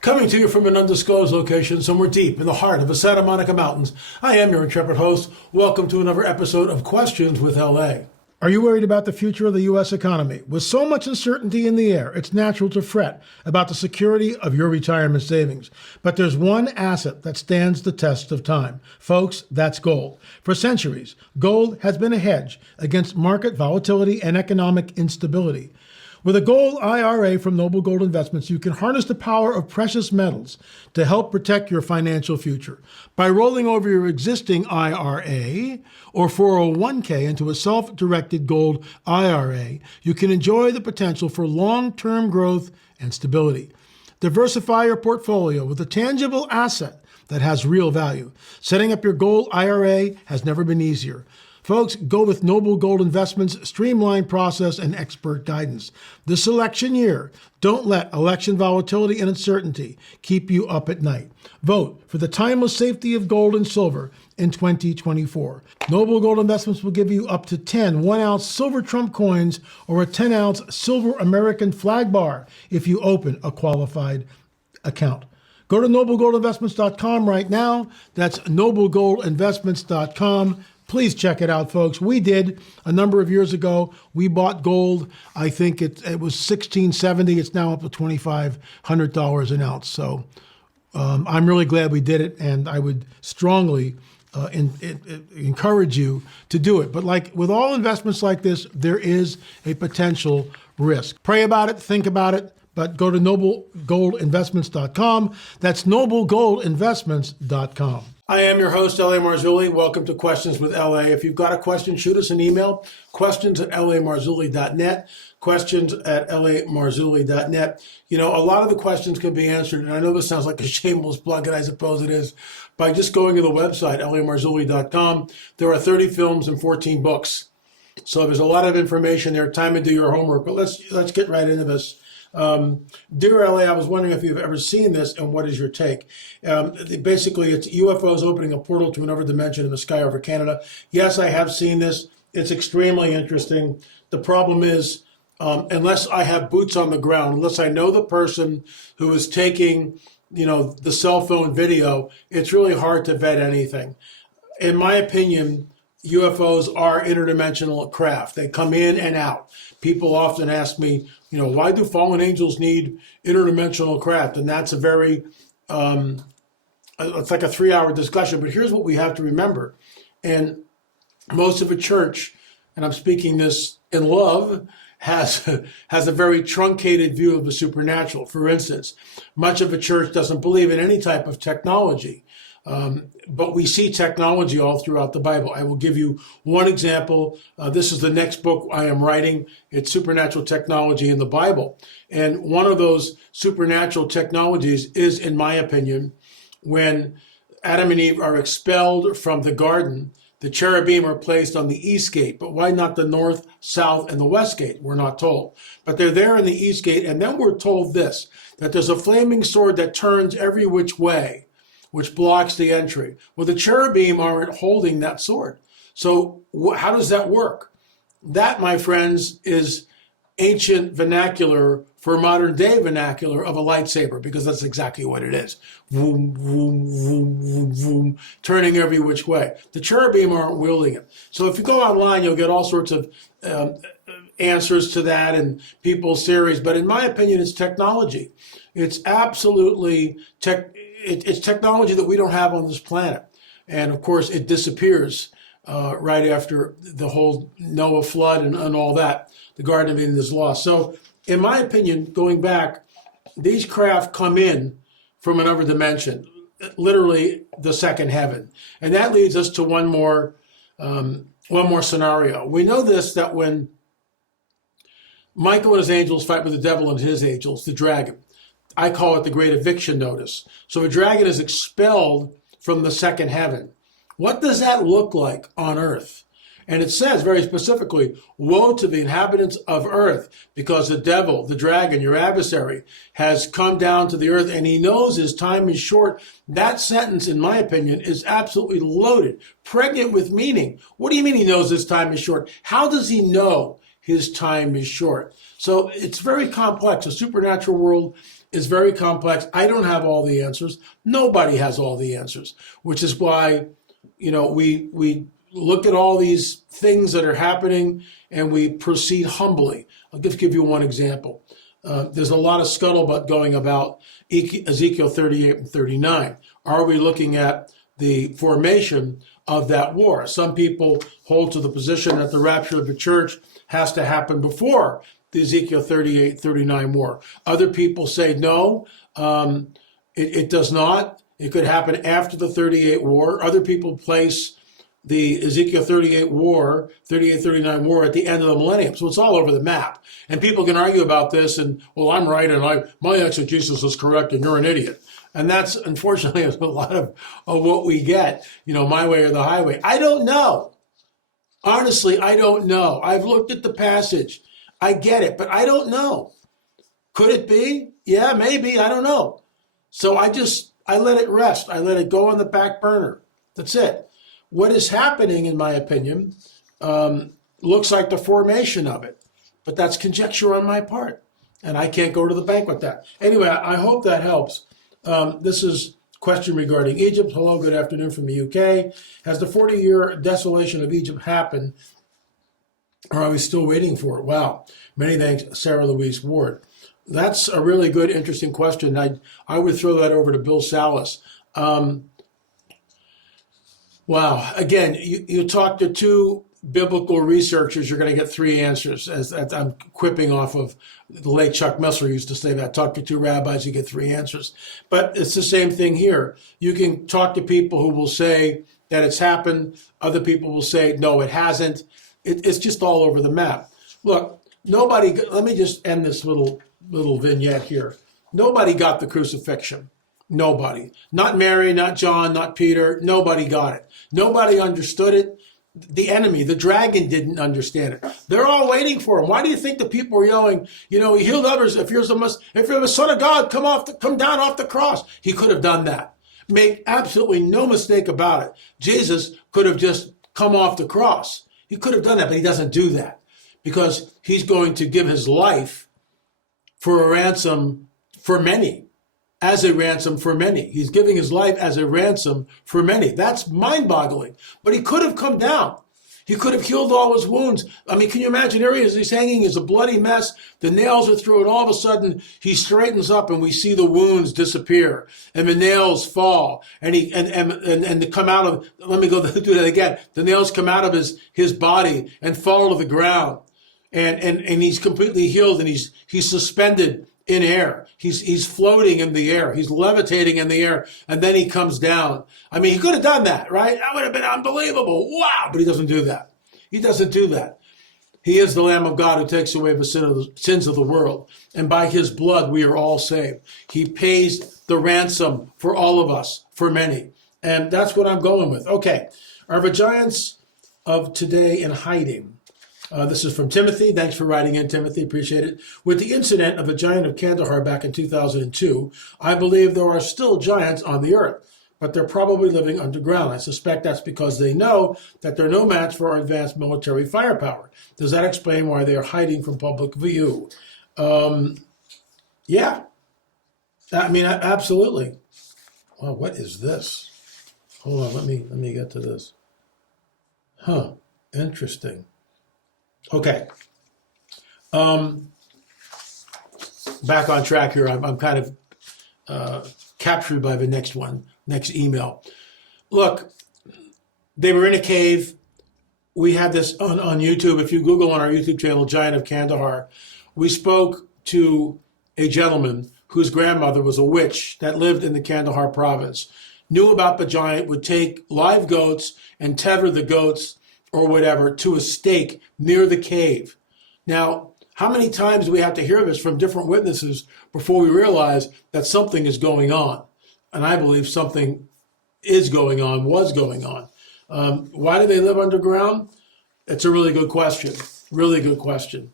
Coming to you from an undisclosed location somewhere deep in the heart of the Santa Monica Mountains, I am your intrepid host. Welcome to another episode of Questions with LA. Are you worried about the future of the U.S. economy? With so much uncertainty in the air, it's natural to fret about the security of your retirement savings. But there's one asset that stands the test of time. Folks, that's gold. For centuries, gold has been a hedge against market volatility and economic instability. With a gold IRA from Noble Gold Investments, you can harness the power of precious metals to help protect your financial future. By rolling over your existing IRA or 401k into a self-directed gold IRA, you can enjoy the potential for long-term growth and stability. Diversify your portfolio with a tangible asset that has real value. Setting up your gold IRA has never been easier. Folks, go with Noble Gold Investments' streamlined process and expert guidance. This election year, don't let election volatility and uncertainty keep you up at night. Vote for the timeless safety of gold and silver in 2024. Noble Gold Investments will give you up to 10 1-ounce silver Trump coins or a 10-ounce silver American flag bar if you open a qualified account. Go to noblegoldinvestments.com right now. That's noblegoldinvestments.com. Please check it out, folks. We did a number of years ago. We bought gold. I think it was $1,670. It's now up to $2,500 an ounce. So I'm really glad we did it, and I would strongly encourage you to do it. But like with all investments like this, there is a potential risk. Pray about it, think about it, but go to noblegoldinvestments.com. That's noblegoldinvestments.com. I am your host, L.A. Marzulli. Welcome to Questions with L.A. If you've got a question, shoot us an email, questions@lamarzulli.net, questions@lamarzulli.net. You know, a lot of the questions can be answered, and I know this sounds like a shameless plug, and I suppose it is, by just going to the website, lamarzulli.com. There are 30 films and 14 books. So there's a lot of information there. Time to do your homework, but let's get right into this. Dear LA, I was wondering if you've ever seen this and what is your take? Basically, it's UFOs opening a portal to another dimension in the sky over Canada. Yes, I have seen this. It's extremely interesting. The problem is, unless I have boots on the ground, unless I know the person who is taking, the cell phone video, it's really hard to vet anything. In my opinion, UFOs are interdimensional craft. They come in and out. People often ask me, why do fallen angels need interdimensional craft? And that's a very, it's like a 3-hour discussion. But here's what we have to remember. And most of a church, and I'm speaking this in love, has a very truncated view of the supernatural. For instance, much of a church doesn't believe in any type of technology. But we see technology all throughout the Bible. I will give you one example. This is the next book I am writing. It's Supernatural Technology in the Bible. And one of those supernatural technologies is, in my opinion, when Adam and Eve are expelled from the garden, the cherubim are placed on the east gate. But why not the north, south, and the west gate? We're not told. But they're there in the east gate. And then we're told this, that there's a flaming sword that turns every which way, which blocks the entry. Well, the cherubim aren't holding that sword. So how does that work? That, my friends, is ancient vernacular for modern day vernacular of a lightsaber, because that's exactly what it is. Vroom, vroom, vroom, vroom, vroom, turning every which way. The cherubim aren't wielding it. So if you go online, you'll get all sorts of answers to that and people's theories. But in my opinion, it's technology. It's absolutely it's technology that we don't have on this planet. And of course, it disappears right after the whole Noah flood and all that. The Garden of Eden is lost. So in my opinion, going back, these craft come in from another dimension, literally the second heaven. And that leads us to one more scenario. We know this, that when Michael and his angels fight with the devil and his angels, the dragon, I call it the great eviction notice. So a dragon is expelled from the second heaven. What does that look like on earth? And it says very specifically, woe to the inhabitants of earth, because the devil, the dragon, your adversary, has come down to the earth and he knows his time is short. That sentence, in my opinion, is absolutely loaded, pregnant with meaning. What do you mean he knows his time is short? How does he know his time is short? So it's very complex. The supernatural world is very complex. I don't have all the answers. Nobody has all the answers, which is why, we look at all these things that are happening and we proceed humbly. I'll just give you one example. There's a lot of scuttlebutt going about Ezekiel 38 and 39. Are we looking at the formation of that war? Some people hold to the position that the rapture of the church has to happen before the Ezekiel 38-39 war. Other people say no, it does not. It could happen after the 38 war. Other people place the Ezekiel 38 war, 38-39 war at the end of the millennium. So it's all over the map. And people can argue about this and, well, I'm right and my exegesis is correct and you're an idiot. And that's, unfortunately, a lot of what we get, my way or the highway. I don't know. Honestly, I don't know. I've looked at the passage. I get it, but I don't know. Could it be? Yeah, maybe. I don't know. So I let it rest. I let it go on the back burner. That's it. What is happening, in my opinion, looks like the formation of it. But that's conjecture on my part. And I can't go to the bank with that. Anyway, I hope that helps. This is a question regarding Egypt. Hello, good afternoon from the UK. Has the 40-year desolation of Egypt happened, or are we still waiting for it? Wow. Many thanks, Sarah Louise Ward. That's a really good, interesting question. I would throw that over to Bill Salas. Wow. Again, you talk to two biblical researchers, you're going to get three answers. As I'm quipping off of the late Chuck Messer used to say that. Talk to two rabbis, you get three answers. But it's the same thing here. You can talk to people who will say that it's happened. Other people will say, no, it hasn't. It's just all over the map. Look, let me just end this little vignette here. Nobody got the crucifixion. Nobody. Not Mary, not John, not Peter. Nobody got it. Nobody understood it. The enemy, the dragon, didn't understand it. They're all waiting for him. Why do you think the people were yelling, he healed others. If you're the Son of God, come down off the cross. He could have done that. Make absolutely no mistake about it. Jesus could have just come off the cross. He could have done that, but he doesn't do that because he's going to give his life for a ransom for many. As a ransom for many. He's giving his life as a ransom for many. That's mind-boggling. But he could have come down. He could have healed all his wounds. I mean, can you imagine areas he's hanging is a bloody mess. The nails are through, and all of a sudden he straightens up, and we see the wounds disappear, and the nails fall, and they come out of. Let me do that again. The nails come out of his body and fall to the ground, and he's completely healed, and he's suspended in air. He's floating in the air. He's levitating in the air, and then he comes down. I mean, he could have done that, right? That would have been unbelievable. Wow! But he doesn't do that. He doesn't do that. He is the Lamb of God who takes away the sins of the world, and by his blood we are all saved. He pays the ransom for all of us, for many, and that's what I'm going with. Okay, are the giants of today in hiding? This is from Timothy. Thanks for writing in, Timothy. Appreciate it. With the incident of the giant of Kandahar back in 2002, I believe there are still giants on the earth, but they're probably living underground. I suspect that's because they know that they're no match for our advanced military firepower. Does that explain why they are hiding from public view? Yeah. I mean, absolutely. Well, what is this? Hold on. Let me get to this. Huh. Interesting. Okay. Back on track here. I'm kind of captured by the next email. Look, they were in a cave. We had this on YouTube. If you Google on our YouTube channel, Giant of Kandahar, we spoke to a gentleman whose grandmother was a witch that lived in the Kandahar province, knew about the giant, would take live goats and tether the goats or whatever to a stake near the cave. Now, how many times do we have to hear this from different witnesses before we realize that something is going on? And I believe something is going on, was going on. Why do they live underground? It's a really good question. Really good question.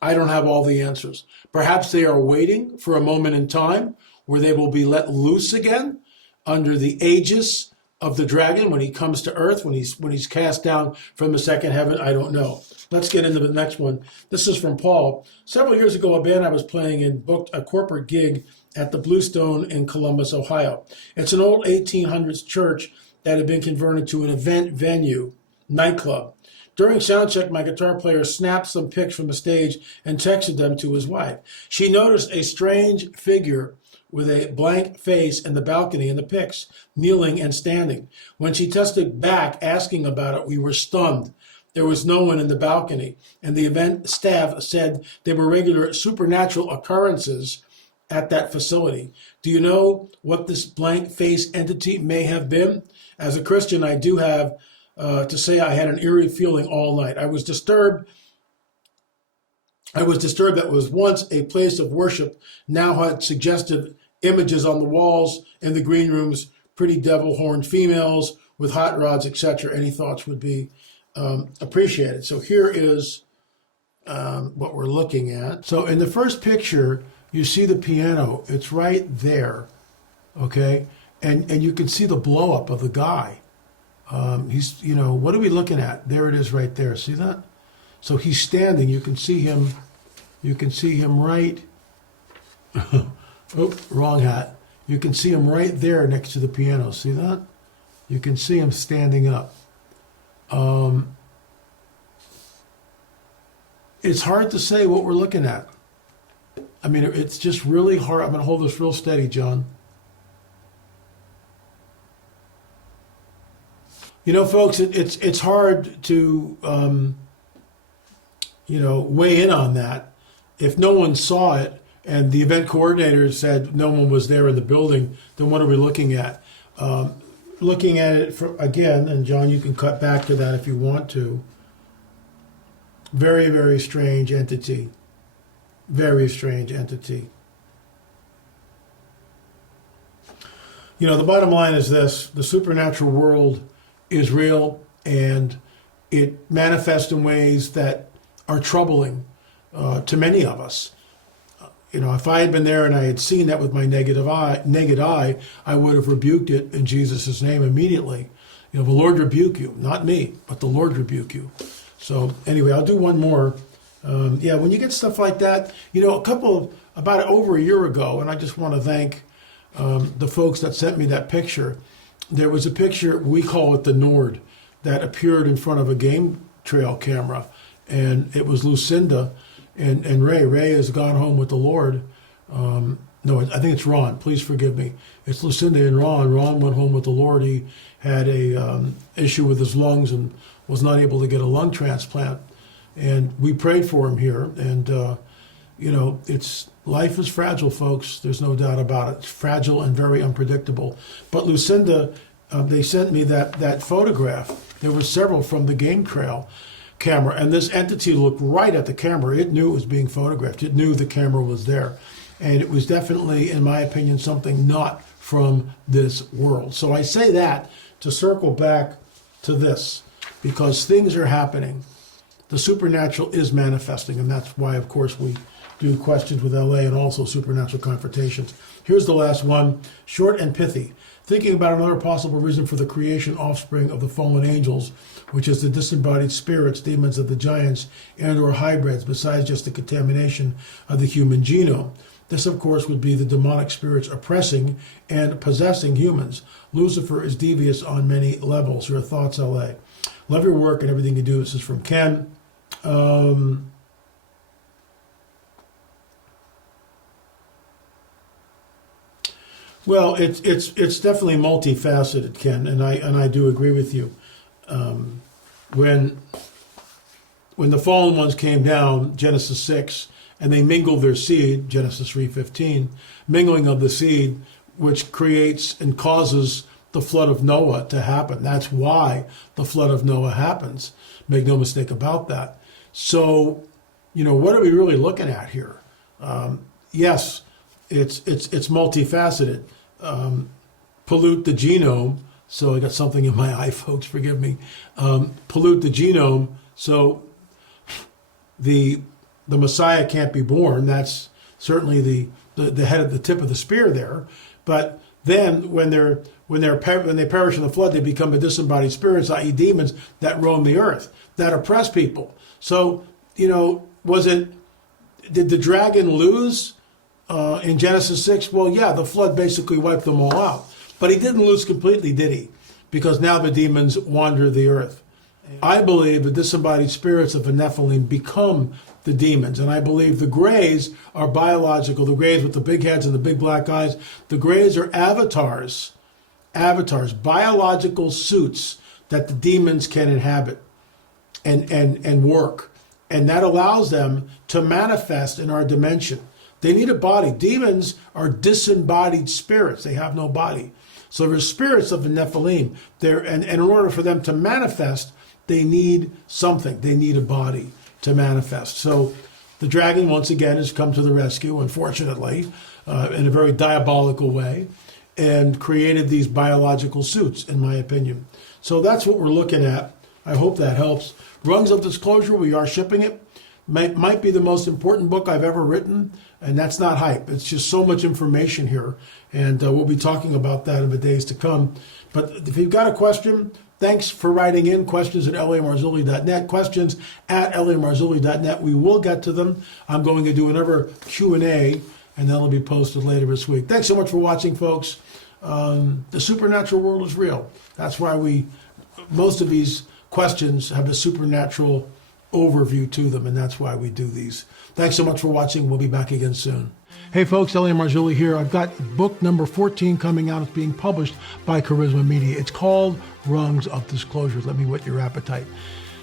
I don't have all the answers. Perhaps they are waiting for a moment in time where they will be let loose again under the aegis of the dragon when he comes to earth, when he's cast down from the second heaven. I don't know. Let's get into the next one. This is from Paul. Several years ago, a band I was playing in booked a corporate gig at the Bluestone in Columbus, Ohio. It's an old 1800s church that had been converted to an event venue, nightclub. During soundcheck, my guitar player snapped some pics from the stage and texted them to his wife. She noticed a strange figure with a blank face in the balcony in the pics, kneeling and standing. When she texted back asking about it, we were stunned. There was no one in the balcony, and the event staff said they were regular supernatural occurrences at that facility. Do you know what this blank face entity may have been? As a Christian, I do have to say I had an eerie feeling all night. I was disturbed that was once a place of worship, now had suggestive images on the walls in the green rooms, pretty devil horned females with hot rods, etc. Any thoughts would be appreciated. So here is what we're looking at. So in the first picture, you see the piano. It's right there, okay? And you can see the blow up of the guy. He's, what are we looking at? There it is right there. See that? So he's standing. You can see him right. Oh, wrong hat. You can see him right there next to the piano. See that? You can see him standing up. It's hard to say what we're looking at. I mean, it's just really hard. I'm going to hold this real steady, John. Folks, it's hard to, weigh in on that. If no one saw it and the event coordinator said no one was there in the building, then what are we looking at? Looking at it again, and John, you can cut back to that if you want to. Very, very strange entity. Very strange entity. The bottom line is this: the supernatural world is real, and it manifests in ways that are troubling to many of us. If I had been there and I had seen that with my naked eye, I would have rebuked it in Jesus' name immediately. The Lord rebuke you, not me, but the Lord rebuke you. So anyway, I'll do one more. When you get stuff like that, about over a year ago, and I just want to thank the folks that sent me that picture. There was a picture, we call it the Nord, that appeared in front of a game trail camera. And it was Lucinda and Ray. Ray has gone home with the Lord. No, I think it's Ron. Please forgive me. It's Lucinda and Ron. Ron went home with the Lord. He had a issue with his lungs and was not able to get a lung transplant. And we prayed for him here. And, life is fragile, folks. There's no doubt about it. It's fragile and very unpredictable. But Lucinda, they sent me that photograph. There were several from the game trail camera. And this entity looked right at the camera. It knew it was being photographed. It knew the camera was there. And it was definitely, in my opinion, something not from this world. So I say that to circle back to this, because things are happening. The supernatural is manifesting, and that's why, of course, we do questions with LA and also supernatural confrontations. Here's the last one, short and pithy. Thinking about another possible reason for the creation offspring of the fallen angels, which is the disembodied spirits, demons of the giants, and or hybrids, besides just the contamination of the human genome. This, of course, would be the demonic spirits oppressing and possessing humans. Lucifer is devious on many levels. Your thoughts, LA? Love your work and everything you do. This is from Ken. Well, it's definitely multifaceted, Ken, and I do agree with you. When the fallen ones came down, Genesis 6, and they mingled their seed, Genesis 3:15, mingling of the seed, which creates and causes the flood of Noah to happen. That's why the flood of Noah happens. Make no mistake about that. So, what are we really looking at here? Yes, it's multifaceted. Pollute the genome. So I got something in my eye, folks. Forgive me. Pollute the genome. So the Messiah can't be born. That's certainly the head of the tip of the spear there. But then when they perish in the flood, they become the disembodied spirits, i.e., demons that roam the earth, that oppress people. So did the dragon lose in Genesis 6, well, yeah, the flood basically wiped them all out. But he didn't lose completely, did he? Because now the demons wander the earth. I believe the disembodied spirits of the Nephilim become the demons. And I believe the grays are biological. The grays with the big heads and the big black eyes. The grays are avatars, biological suits that the demons can inhabit and work. And that allows them to manifest in our dimension. They need a body. Demons are disembodied spirits. They have no body. So they're spirits of the Nephilim. And in order for them to manifest, they need something. They need a body to manifest. So the dragon, once again, has come to the rescue, unfortunately, in a very diabolical way, and created these biological suits, in my opinion. So that's what we're looking at. I hope that helps. Rungs of Disclosure, we are shipping it. Might be the most important book I've ever written, and that's not hype. It's just so much information here, and we'll be talking about that in the days to come. But if you've got a question, thanks for writing in. Questions at lamarzulli.net. Questions at lamarzulli.net. We will get to them. I'm going to do another Q&A, and that'll be posted later this week. Thanks so much for watching, folks. The supernatural world is real. That's why most of these questions have a supernatural overview to them, and that's why we do these. Thanks so much for watching. We'll be back again soon. Hey folks, Elliot Marzulli here. I've got book number 14 coming out. It's being published by Charisma Media. It's called Rungs of Disclosure. Let me whet your appetite.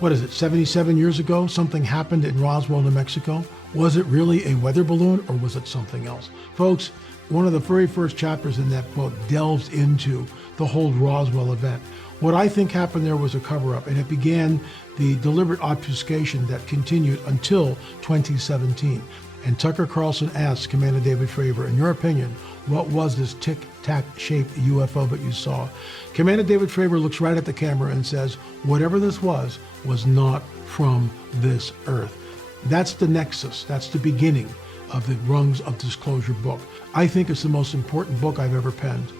What is it, 77 years ago, something happened in Roswell, New Mexico? Was it really a weather balloon, or was it something else? Folks, one of the very first chapters in that book delves into the whole Roswell event. What I think happened there was a cover-up, and it began the deliberate obfuscation that continued until 2017. And Tucker Carlson asked Commander David Fravor, in your opinion, what was this tic-tac-shaped UFO that you saw? Commander David Fravor looks right at the camera and says, whatever this was not from this earth. That's the nexus. That's the beginning of the Rungs of Disclosure book. I think it's the most important book I've ever penned.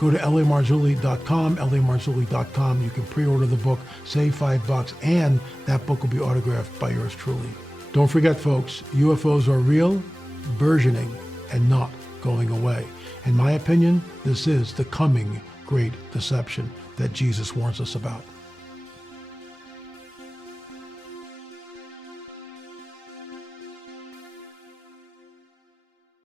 Go to lamarzulli.com, lamarzulli.com. You can pre-order the book, save $5, and that book will be autographed by yours truly. Don't forget, folks, UFOs are real, burgeoning, and not going away. In my opinion, this is the coming great deception that Jesus warns us about.